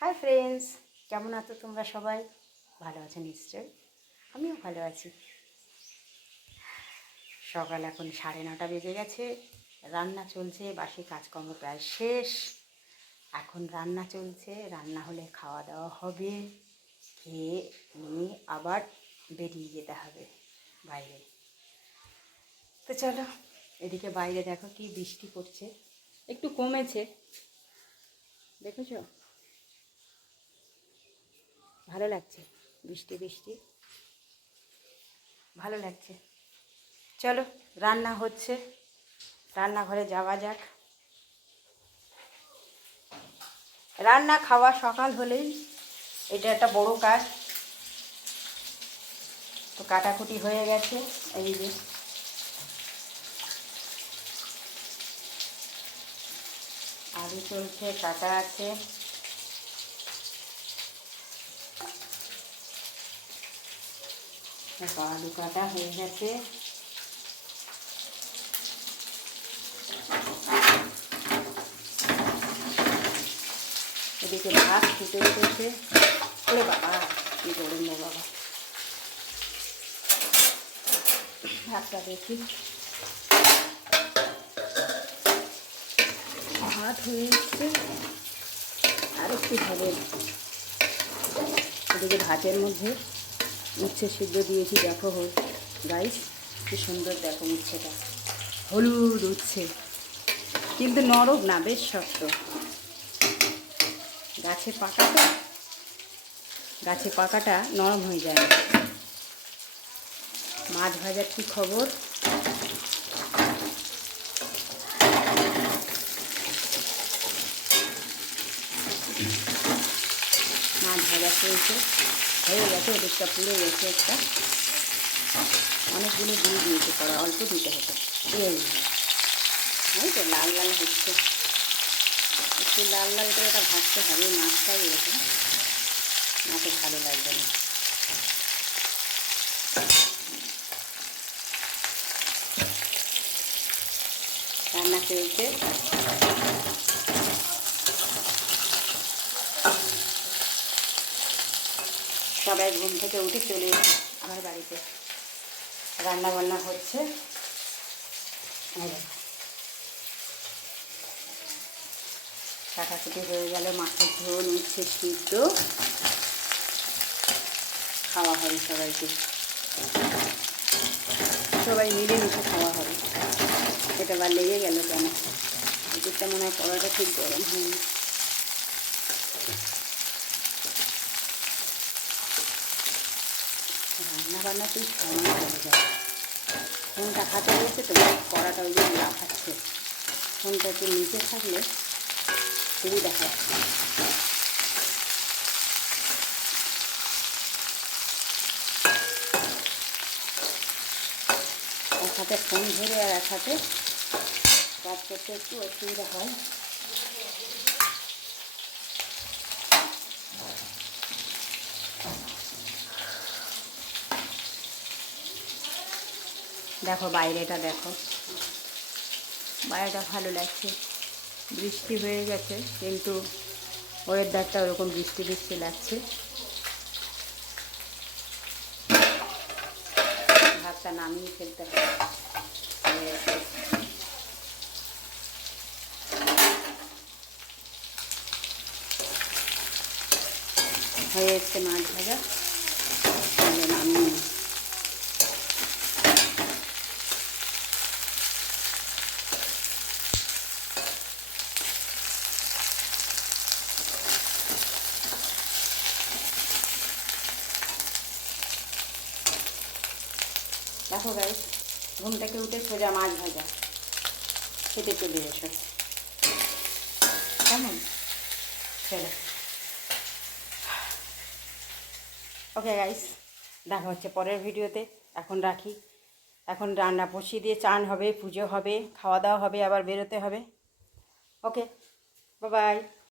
Hi friends, কেমন আছো তোমরা সবাই? ভালো আছো নিশ্চয়ই, আমিও ভালো আছি। সকাল এখন 9:30 বেজে গেছে। রান্না চলছে, বাসি কাজকর্ম প্রায় শেষ। এখন রান্না চলছে, রান্না হলে খাওয়া দাওয়া হবে। খেয়ে নিয়ে আবার বেরিয়ে যেতে হবে বাইরে। তো চলো, এদিকে বাইরে দেখো কি বৃষ্টি পড়ছে, একটু কমেছে, দেখেছো? ভালো লাগছে, বৃষ্টি বৃষ্টি ভালো লাগছে। চলো, রান্না হচ্ছে, রান্নাঘরে যাওয়া যাক। রান্না খাওয়া সকাল হলেই এটা একটা বড় কাজ। তো কাটাকুটি হয়ে গেছে, এই যে আলু চলছে, কাটা আছে। আলু কাটা হয়ে গেছে। এদিকে ভাত ফুটে উঠেছে। ওরে বাবা, কি গরম রে বাবা। ভাতটা দেখি, ভাত হয়ে এসছে, আর একটু হবে। এদিকে ভাতের মধ্যে উচ্ছে সিদ্ধ দিয়েছি, দেখো গাইস কি সুন্দর, দেখো উচ্ছেটা হলুদ উচ্ছে, কিন্তু নরম না, বেশ শক্ত। গাছে পাকাটা নরম হয়ে যায় না। মাছ ভাজার কি খবর? মাছ ভাজা চলছে, হয়ে গেছে। ওদিকটা পুড়ে গেছে একটা, অনেকগুলো দিয়ে দিয়েছে, করা অল্প দিতে হতো। এই তো লাল লাল হচ্ছে, একটু লাল লাল করে এটা ভাজতে হবে। মাছটাই এরকম, না তো ভালো লাগবে না। রান্না চলছে। সবাই ঘুম থেকে উঠে চলে এসে আমার বাড়িতে রান্না বান্না হচ্ছে। কাটাকুটি হয়ে গেলে মাছের ঝোল, উচ্ছে সিদ্ধ খাওয়া হবে সবাইকে, সবাই মিলেমিশে খাওয়া হবে। এটা আবার লেগে গেল কেন? এদিকটা মনে হয় কড়াটা ঠিক গরম হয়নি। রান্না বান্নাতেই সময় চলে যায়। ফোনটা হাতে রয়েছে তো, কড়াটা ওই জন্য লাফাচ্ছে। ফোনটা একটু নিচে থাকলে সুবিধা হয়। এক হাতে ফোন ধরে আর এক হাতে কাজ করতে একটু অসুবিধা হয়। দেখো বাইরেটা, দেখো বাইরেটা ভালো লাগছে। বৃষ্টি হয়ে গেছে, কিন্তু ওয়েদারটা ওরকম বৃষ্টি বৃষ্টি লাগছে। ভাতটা নামিয়ে ফেলতে হবে। হয়ে এসছে মাছ ভাজা, নামিয়ে দেখো গাইস, ঘুম থেকে উঠে সোজা মাছ ভাজা খেতে চলে এসো, কেমন? চলো, ওকে গাইস, দেখা হচ্ছে পরের ভিডিওতে। এখন রাখি, এখন রান্না বসিয়ে দিয়ে চান হবে, পুজো হবে, খাওয়া দাওয়া হবে, আবার বেরোতে হবে। ওকে, বাই বাই।